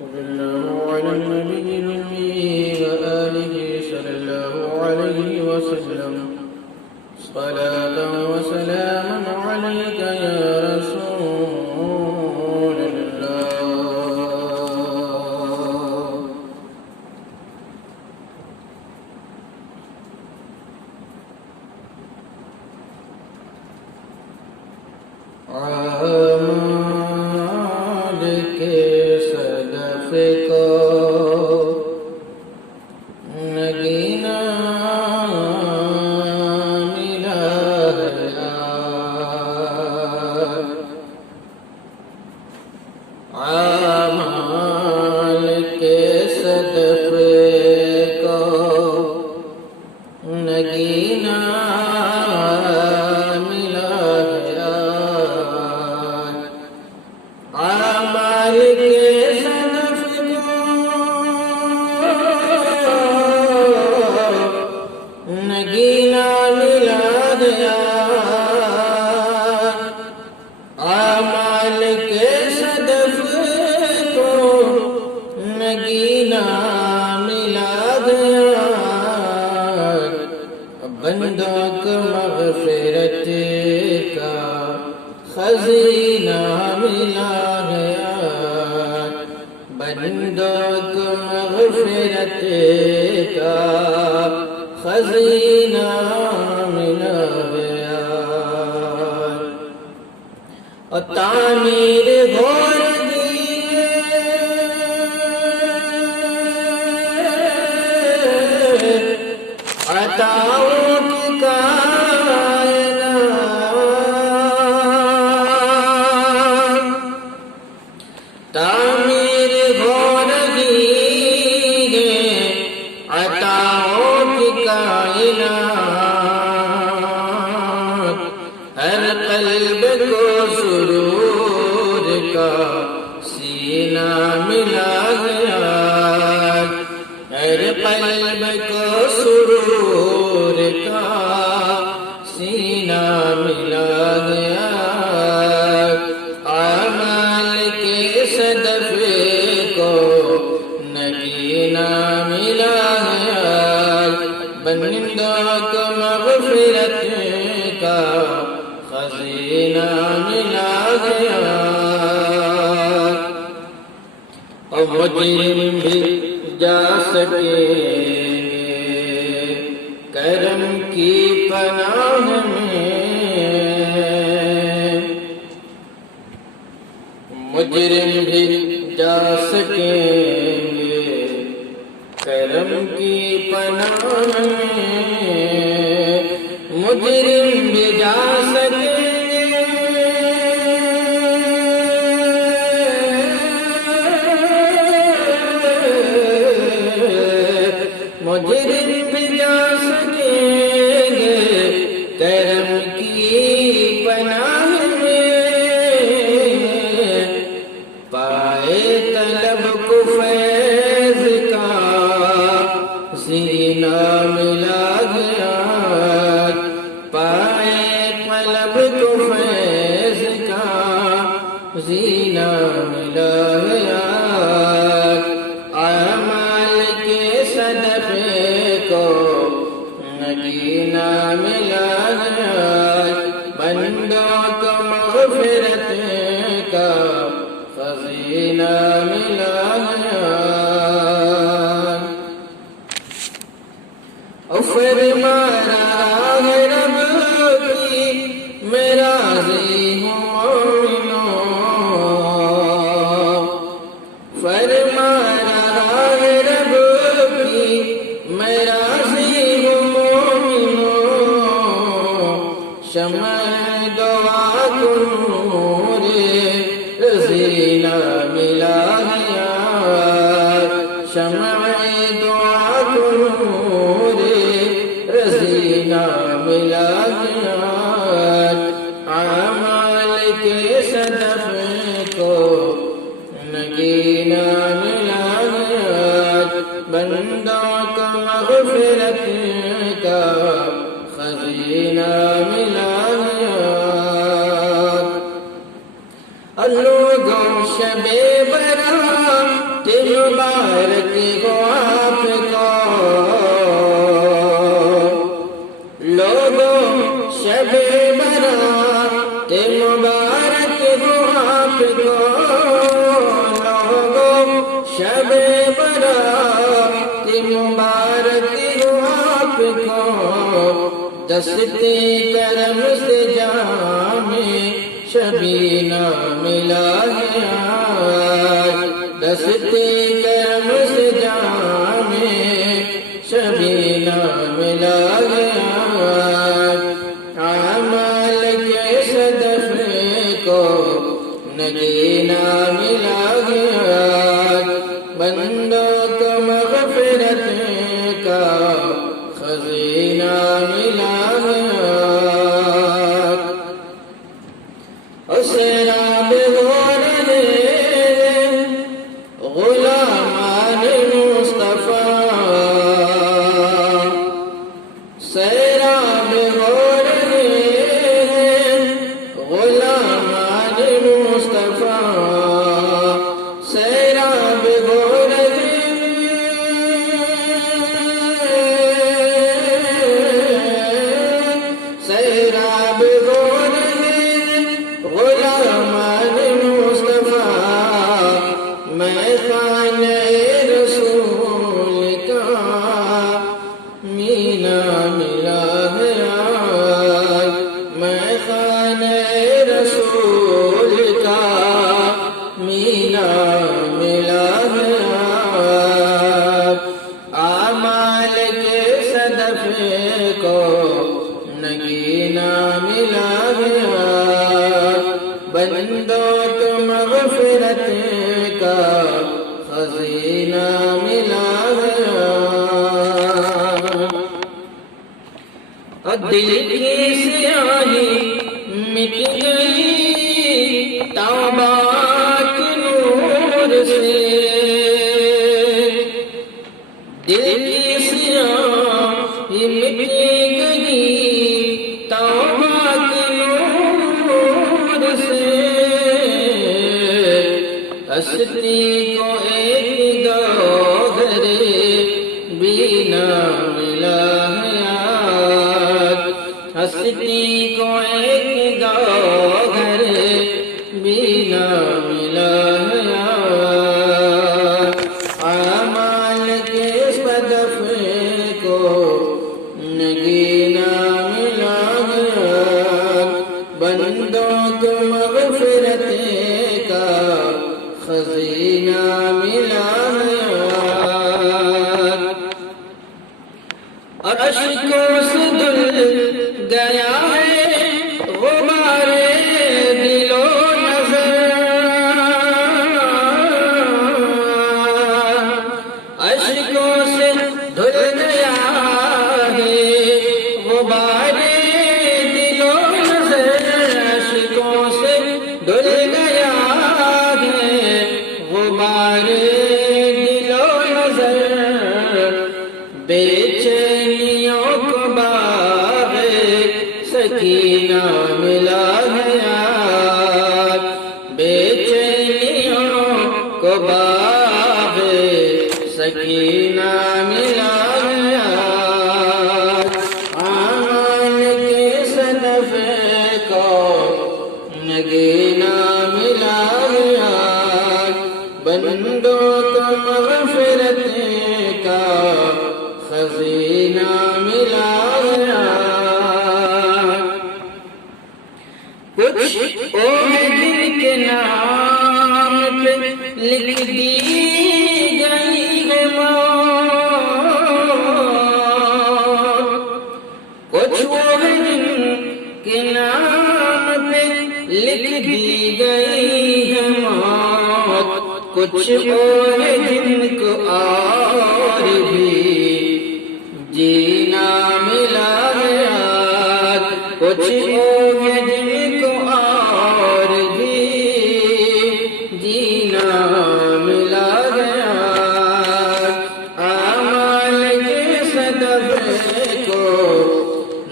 صلى الله على النبي الأمي وآله صلى الله عليه وسلم صلاة وسلاما عليك يا رسول الله. آمال کے صدف کو نگینا ملا ہے آمال کے صدف کو نگینا نگینا ملا گیا اعمال کے صدف کو نگینا ملا گیا بندوں کو مغفرت کا خزینہ ملا گیا بندوں کو مغفرت کا خزینہ ملا گیا اور تعمیر عطاؤں کی کائنات تعمیر عطاؤں کی کائنات ہر قلب کو سرور کا سینہ ملا گیا ہر قلب کو سرور کا سینہ ملا گیا اعمال کے صدف کو نگینا ملا گیا بندوں کو مغفرت کا خزینہ ملا گیا اور مجرم بھی جا سکیں گے کرم کی پناہ میں مجرم بھی جا سکیں گے کرم کی پناہ میں مجرم بھی جا سکیں گے مجرم بھی جا سکیں گے کرم کی پناہ میں پائے طلب کو فیض کا سینہ ملا گیا پائے طلب کو فیض کا سینہ ملا گیا اعمال کے صدف کو نگینا ملا گیا بندوں کو مغفرت کا خزینہ ملا گیا اور فرمایا ہے رب کی میں راضی ہوں مومنوں فرمایا ہے رب کی میں راضی ہوں مومنوں شمع دعا کو نور رضینہ ملا گیا شمع دعا کو نور رضینہ ملا گیا اعمال کے صدف کو نگینا ملا گیا بندوں کو مغفرت کا خزینہ ملا گیا لوگوں شب برات مبارک ہو آپ کو لوگوں شب برات مبارک ہو آپ کو لوگوں شب برات مبارک ہو آپ کو دستے کرم سے جام شبینہ ملا ہے آج دستے کرم سے جام شبینہ ملا ہے آج اعمال کے صدقے کو نگینہ ملا ہے آج بندوں کو مغفرت کا خزینہ ملا ہے سیراب ہو رہے غلامان مصطفیٰ سیراب ہو رہے غلامان مصطفیٰ سیراب ہو رہے سیراب ہو غلامان مصطفیٰ میں خانہ رسول کا مینہ ملا ہے آج میں خانہ رسول کا مینہ ملا ہے آج اعمال کے صدقے کو نگینہ ملا ہے بندوں کو مغفرت کا خزینہ ملا ہے اور دل کی سیاہی مٹ گئی توبہ کے نور سے دل کی سیاہی مٹ گئی توبہ کے نور سے ہستی کو ایک گوہر بینا ملا ہے آج ہستی کو ایک گوہر بینا ملا ہے آج اعمال کے صدقے کو نگینہ ملا ہے آج بندوں کو مغفرت کا خزینہ ملا ہے اور اشکوں سے دل گیا ہے غبار دل و نظر اشکوں سے دھل گیا ہے غبار دل و نظر اشکوں سے دھل گیا غبار دل و نظر بے چینیوں کو باغ سکینہ ملا ہے آج بے چینیوں کو باغ سکینہ ملا ہے آج اعمال کے صدقے کو نگینہ ملا ہے آج بندوں کو مغفرت کا خزینہ ملا ہے کچھ جن کے نام پہ لکھ دی گئی ہے کچھ جن کے نام پہ لکھ دی گئی ہے کچھ اور جن کو اور بھی جینا ملا ہے آج کچھ اور جن کو اور بھی جینا ملا ہے آج اعمال کے صدقے کو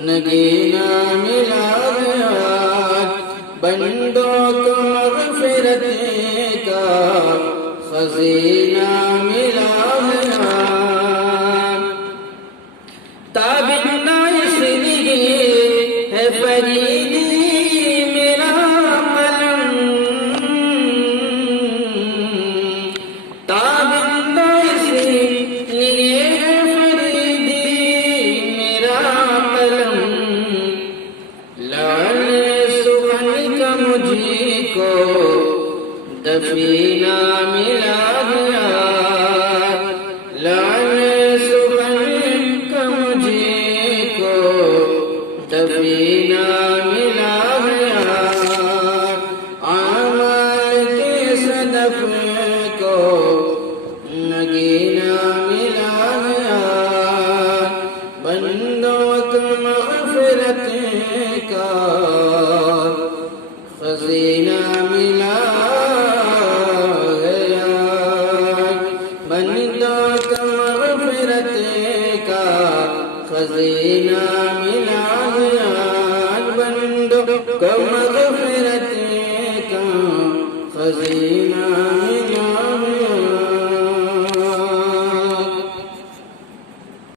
نگینہ ملا ہے آج بندوں کو مغفرت کا خزینہ ملا گیا تابندہ اس لیے ہے فریدی میرا قلم تابندہ اس لیے ہے فریدی میرا قلم لعل سخن کا مجھے کو دفینہ ملا گیا لعل سخن کا مجھے کو دفینہ ملا گیا اعمال کے صدف کو نگینہ ملا گیا بندوں کو مغفرت کا خزینہ ملا گیا بندوں کو مغفرت کا خزینہ ملا گیا